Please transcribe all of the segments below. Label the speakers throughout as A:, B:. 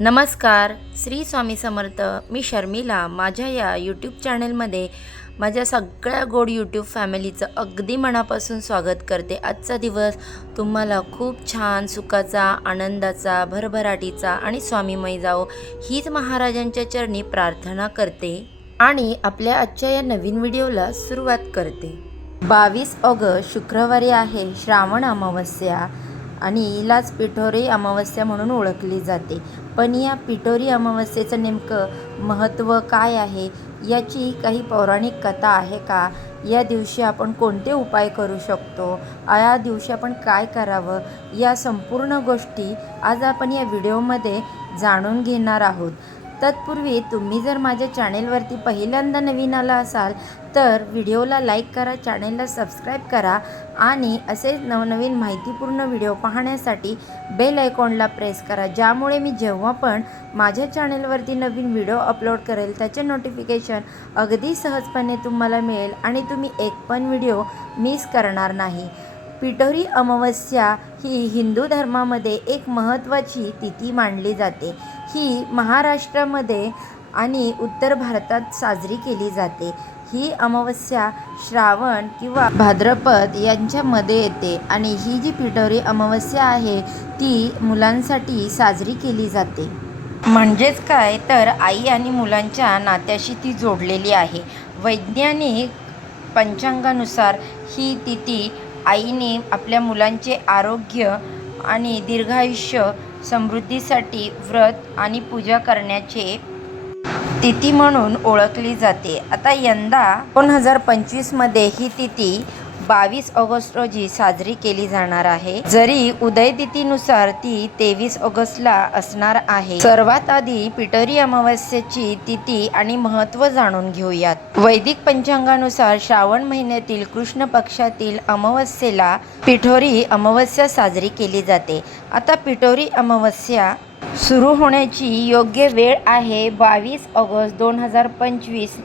A: नमस्कार श्री स्वामी समर्थ. मी शर्मिला. माझ्या या यूट्यूब चॅनलमध्ये माझ्या सगळ्या गोड यूट्यूब फॅमिलीचं अगदी मनापासून स्वागत करते. आजचा दिवस तुम्हाला खूप छान सुखाचा आनंदाचा भरभराटीचा आणि स्वामीमय जाओ हीच महाराजांच्या चरणी प्रार्थना करते आणि आपल्या आजच्या या नवीन व्हिडिओला सुरुवात करते. बावीस ऑगस्ट शुक्रवारी आहे श्रावण अमावस्या आणि इलाज पिठोरे अमावस्या म्हणून ओळखली जाते. पण या पिठोरी अमावस्येचं नेमकं महत्त्व काय आहे? याची काही पौराणिक कथा आहे का? या दिवशी आपण कोणते उपाय करू शकतो? या दिवशी आपण काय करावं? या संपूर्ण गोष्टी आज आपण या व्हिडिओमध्ये जाणून घेणार आहोत. तत्पूर्वी तुम्ही जर माझ्या चॅनेलवरती पहिल्यांदा नवीन आला असाल तर व्हिडिओला लाईक करा चॅनेलला सबस्क्राईब करा आणि असेच नवनवीन माहितीपूर्ण व्हिडिओ पाहण्यासाठी बेल आयकॉनला प्रेस करा ज्यामुळे मी जेव्हा पण माझ्या चॅनेलवरती नवीन व्हिडिओ अपलोड करेल त्याचे नोटिफिकेशन अगदी सहजपणे तुम्हाला मिळेल आणि तुम्ही एक पण व्हिडिओ मिस करणार नाही. पिठोरी अमावस्या ही हिंदू धर्मामध्ये एक महत्त्वाची तिथी मानली जाते. ही महाराष्ट्रामध्ये आणि उत्तर भारतात साजरी केली जाते. ही अमावस्या श्रावण किंवा भाद्रपद यांच्यामध्ये येते आणि ही जी पिठोरी अमावस्या आहे ती मुलांसाठी साजरी केली जाते. म्हणजेच काय? तर आई आणि मुलांच्या नात्याशी ती जोडलेली आहे. वैज्ञानिक पंचांगानुसार ही तिथी आईने आपल्या मुलांचे आरोग्य आणि दीर्घायुष्य समृद्धीसाठी व्रत आणि पूजा करण्याचे तिथी म्हणून ओळखली जाते. आता यंदा दोन हजार पंचवीसमध्ये ही तिथी बावीस ऑगस्ट रोजी साजरी केली जाणार आहे. जरी उदयतिथीनुसार ती तेवीस ऑगस्टला असणार आहे सर्वात आधी पिटरी अमावस्येची तिथी आणि महत्त्व जाणून घेऊयात. वैदिक पंचांगानुसार श्रावण महिन्यातील कृष्ण पक्षातील अमावस्येला पिठोरी अमावस्या साजरी केली जाते. आता पिठोरी अमावस्या सुरू होण्याची योग्य वेळ आहे बावीस ऑगस्ट दोन हजार पंचवीस.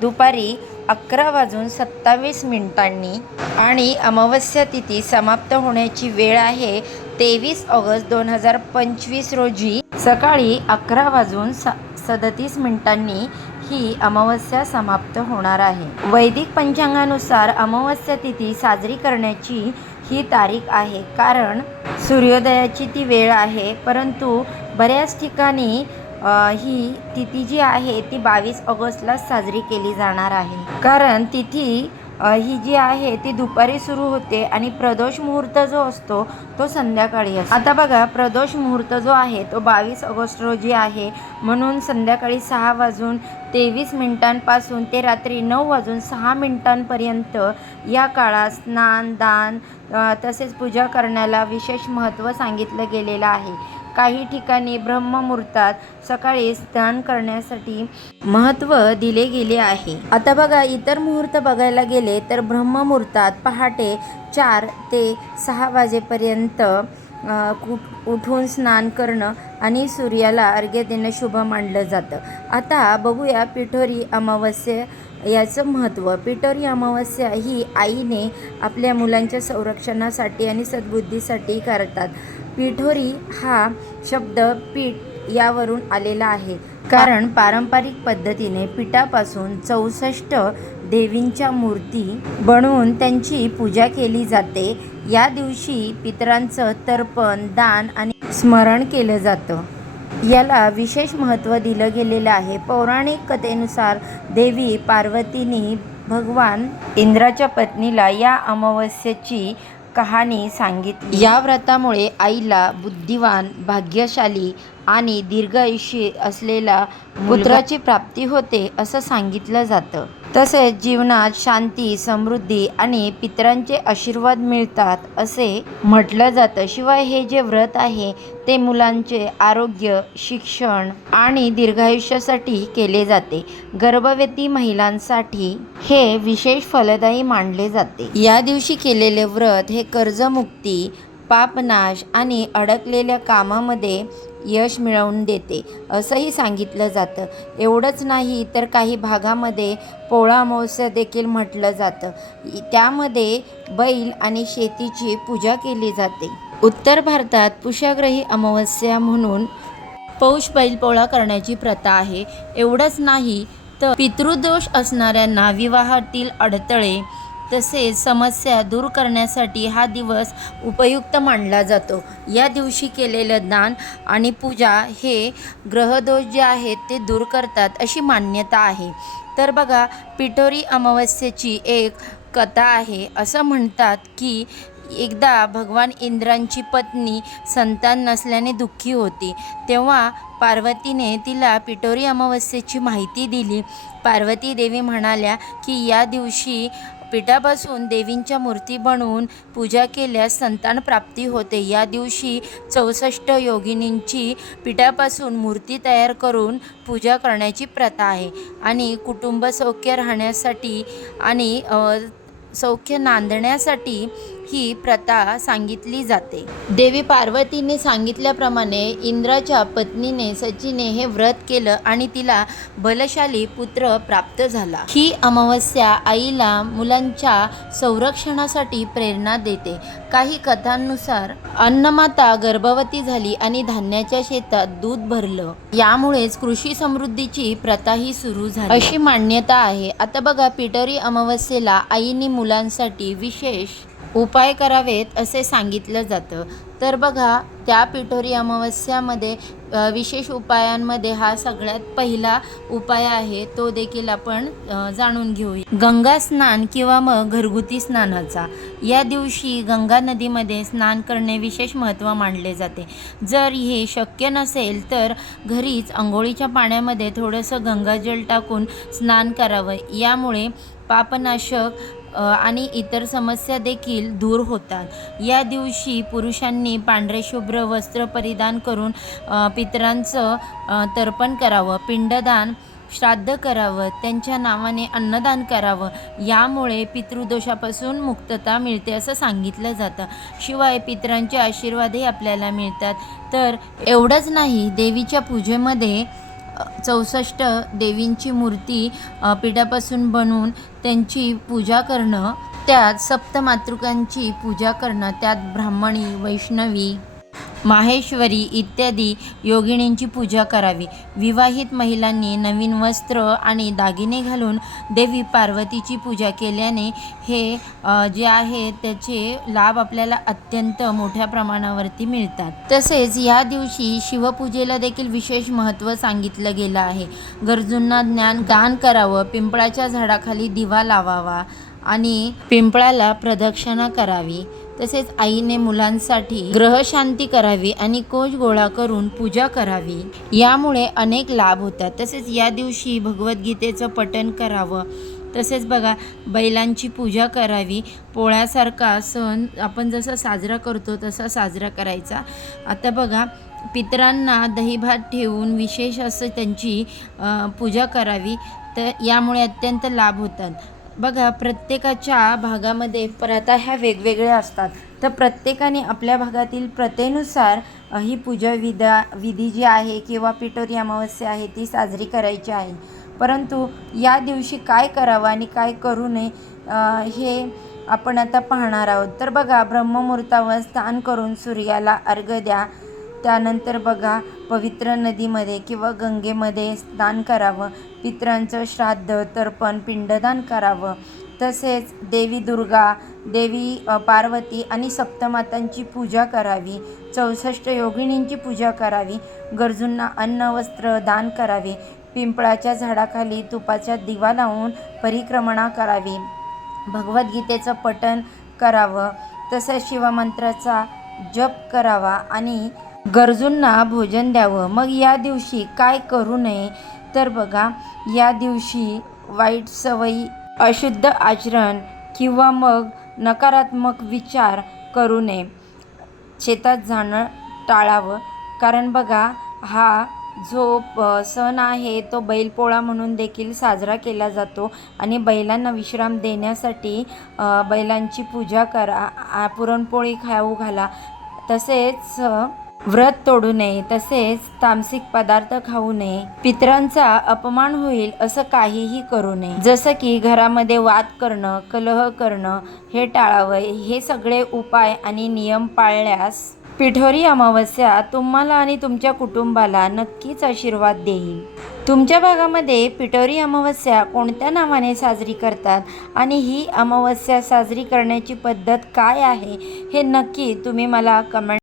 A: दुपारी अकरा वाजून सत्तावीस मिनिटांनी आणि अमावस्या तिथी समाप्त होण्याची वेळ आहे तेवीस ऑगस्ट दोन हजार पंचवीस रोजी. सकाळी अकरा वाजून स सदतीस मिनिटांनी ही अमावस्या समाप्त होणार आहे. वैदिक पंचांगानुसार अमावस्या तिथी साजरी करण्याची ही तारीख आहे. कारण सूर्योदयाची ती वेळ आहे परंतु बऱ्याच ठिकाणी ही तिथी जी आहे ती बावीस ऑगस्टलाच साजरी केली जाणार आहे. कारण तिथी ही जी आहे ती दुपारी सुरू होते आणि प्रदोष मुहूर्त जो असतो तो संध्याकाळी असतो. आता बघा प्रदोष मुहूर्त जो आहे तो बावीस ऑगस्ट रोजी आहे. म्हणून संध्याकाळी सहा वाजून तेवीस मिनिटांपासून ते रात्री नऊ वाजून सहा मिनिटांपर्यंत या काळात स्नान दान तसेच पूजा करण्याला विशेष महत्त्व सांगितलं गेलेलं आहे. काही ठिकाणी ब्रह्ममुहूर्तात सकाळी स्नान करण्यासाठी महत्त्व दिले गेले आहे. आता बघा इतर मुहूर्त बघायला गेले तर ब्रह्ममुहूर्तात पहाटे चार ते सहा वाजेपर्यंत कुठ उठून स्नान करणं आणि सूर्याला अर्घ्य देणं शुभ मानलं जातं. आता बघूया पिठोरी अमावस्या याचं महत्त्व. पिठोरी अमावस्या ही आईने आपल्या मुलांच्या संरक्षणासाठी आणि सद्बुद्धीसाठी करतात. पिठोरी हा शब्द पीठ यावरून आलेला आहे. कारण पारंपरिक पद्धतीने पिठापासून चौसष्ट देवींच्या मूर्ती बनवून त्यांची पूजा केली जाते. या दिवशी पितरांचं तर्पण दान आणि स्मरण केलं जातं. याला विशेष महत्त्व दिलं गेलेलं आहे. पौराणिक कथेनुसार देवी पार्वतीने भगवान इंद्राच्या पत्नीला या अमावस्येची कहाणी सांगितली. या व्रतामुळे आईला बुद्धिवान भाग्यशाली आणि दीर्घायुषी असलेला पुत्राची प्राप्ती होते असं सांगितलं जातं. तसेच जीवनात शांती समृद्धी आणि पितरांचे आशीर्वाद मिळतात असे म्हटलं जातं. शिवाय हे जे व्रत आहे ते मुलांचे आरोग्य शिक्षण आणि दीर्घायुष्यासाठी केले जाते. गर्भवती महिलांसाठी हे विशेष फलदायी मानले जाते. या दिवशी केलेले व्रत हे कर्जमुक्ती पापनाश आणि अडकलेल्या कामामध्ये यश मिळवून देते असंही सांगितलं जातं. एवढंच नाही तर काही भागामध्ये पोळा महोत्सव देखील म्हटलं जातं. त्यामध्ये बैल आणि शेतीची पूजा केली जाते. उत्तर भारतात पुषाग्रही अमावस्या म्हणून पौष बैल पोळा करण्याची प्रथा आहे. एवढंच नाही तर पितृदोष असणाऱ्यांना विवाहातील अडथळे तसेच समस्या दूर करण्यासाठी हा दिवस उपयुक्त मानला जातो. या दिवशी केलेलं दान आणि पूजा हे ग्रहदोष जे आहेत ते दूर करतात अशी मान्यता आहे. तर बघा पिठोरी अमावस्येची एक कथा आहे. असं म्हणतात की एकदा भगवान इंद्रांची पत्नी संतान नसल्याने दुःखी होती. तेव्हा पार्वतीने तिला पिटोरी अमावस्येची माहिती दिली. पार्वती देवी म्हणाल्या की या दिवशी पिठापासून देवींच्या मूर्ती बनवून पूजा केल्यास संतान प्राप्ती होते. या दिवशी चौसष्ट योगिनींची पिठापासून मूर्ती तयार करून पूजा करण्याची प्रथा आहे. आणि कुटुंब सौख्य राहण्यासाठी आणि सौख्य नांदण्यासाठी ही प्रथा सांगितली जाते. देवी पार्वतीने सांगितल्याप्रमाणे इंद्राच्या पत्नीने सचिने हे व्रत केलं आणि तिला बलशाली पुत्र प्राप्त झाला. ही अमावस्या आईला मुलांच्या संरक्षणासाठी प्रेरणा देते. काही कथांनुसार अन्नमाता गर्भवती झाली आणि धान्याच्या शेतात दूध भरलं. यामुळेच कृषी समृद्धीची प्रथाही सुरू झाली. अशी मान्यता आहे. आता बघा पिटरी अमावस्येला आईने मुलांसाठी विशेष उपाय करावेत असे सांगितलं जातं. तर बघा त्या पिठोरी अमावस्यामध्ये विशेष उपायांमध्ये हा सगळ्यात पहिला उपाय आहे तो देखील आपण जाणून घेऊया. गंगा स्नान किंवा मग घरगुती स्नानाचा. या दिवशी गंगा नदीमध्ये स्नान करणे विशेष महत्त्व मानले जाते. जर हे शक्य नसेल तर घरीच आंघोळीच्या पाण्यामध्ये थोडंसं गंगाजल टाकून स्नान करावं. यामुळे पापनाशक आणि इतर समस्या देखील दूर होतात. या दिवशी पुरुषांनी पांढरे शुभ्र वस्त्र परिधान करून पितरांचं तर्पण करावं पिंडदान श्राद्ध करावं त्यांच्या नावाने अन्नदान करावं यामुळे पितृदोषापासून मुक्तता मिळते असं सांगितलं जातं. शिवाय पितरांचे आशीर्वादही आपल्याला मिळतात. तर एवढंच नाही देवीच्या पूजेमध्ये चौसष्ट देवींची मूर्ती पिठापासून बनवून त्यांची पूजा करणं त्यात सप्तमातृकांची पूजा करणं त्यात ब्राह्मणी वैष्णवी माहेश्वरी इत्यादी योगिणींची पूजा करावी. विवाहित महिलांनी नवीन वस्त्र आणि दागिने घालून देवी पार्वतीची पूजा केल्याने हे जे आहे त्याचे लाभ आपल्याला अत्यंत मोठ्या प्रमाणावरती मिळतात. तसेच या दिवशी शिवपूजेला देखील विशेष महत्त्व सांगितलं गेलं आहे. गरजूंना ज्ञान दान करावं पिंपळाच्या झाडाखाली दिवा लावावा आणि पिंपळाला प्रदक्षिणा करावी. तसेच आईने मुलांसाठी ग्रहशांती करावी आणि कोश गोळा करून पूजा करावी. यामुळे अनेक लाभ होतात. तसेच या दिवशी भगवद्गीतेचं पठण करावं. तसेच बघा बैलांची पूजा करावी. पोळ्यासारखा सण आपण जसा साजरा करतो तसा साजरा करायचा. आता बघा पितरांना दहीभात ठेवून विशेष असं त्यांची पूजा करावी. तर यामुळे अत्यंत लाभ होतात. बघा प्रत्येकाच्या भागामध्ये प्रथा ह्या वेगवेगळ्या असतात. तर प्रत्येकाने आपल्या भागातील प्रथेनुसार ही पूजा विधा विधी जी आहे किंवा पिटोरी अमावस्या आहे ती साजरी करायची आहे. परंतु या दिवशी काय करावं आणि काय करू नये हे आपण आता पाहणार आहोत. तर बघा ब्रह्ममुहूर्तावर स्नान करून सूर्याला अर्घ्य द्या. त्यानंतर बघा पवित्र नदीमध्ये किंवा गंगेमध्ये स्नान करावं पितरांचं श्राद्ध तर्पण पिंडदान करावं. तसेच देवी दुर्गा देवी पार्वती आणि सप्तमातांची पूजा करावी. चौसष्ट योगिनींची पूजा करावी. गरजूंना अन्न वस्त्र दान करावे. पिंपळाच्या झाडाखाली तुपाचा दिवा लावून परिक्रमणा करावी. भगवद्गीतेचं पठण करावं. तसंच शिवमंत्राचा जप करावा आणि गरजूंना भोजन द्यावं. मग या दिवशी काय करू नये? तर बघा या दिवशी वाईट सवयी अशुद्ध आचरण किंवा मग नकारात्मक विचार करू नये. शेतात जाणं टाळावं. कारण बघा हा जो प- सण आहे तो बैलपोळा म्हणून देखील साजरा केला जातो आणि बैलांना विश्राम देण्यासाठी बैलांची पूजा करा पुरणपोळी खाऊ घाला. तसेच व्रत तोडू नये तसेच तामसिक पदार्थ खाऊ नये. पितरांचा अपमान होईल असं काहीही करू नये. जसं की घरामध्ये वाद करणं कलह करणं हे टाळावं हे सगळे उपाय आणि नियम पाळल्यास पिठोरी अमावस्या तुम्हाला आणि तुमच्या कुटुंबाला नक्कीच आशीर्वाद देईल. तुमच्या भागामध्ये पिठोरी अमावस्या कोणत्या नावाने साजरी करतात आणि ही अमावस्या साजरी करण्याची पद्धत काय आहे हे नक्की तुम्ही मला कमेंट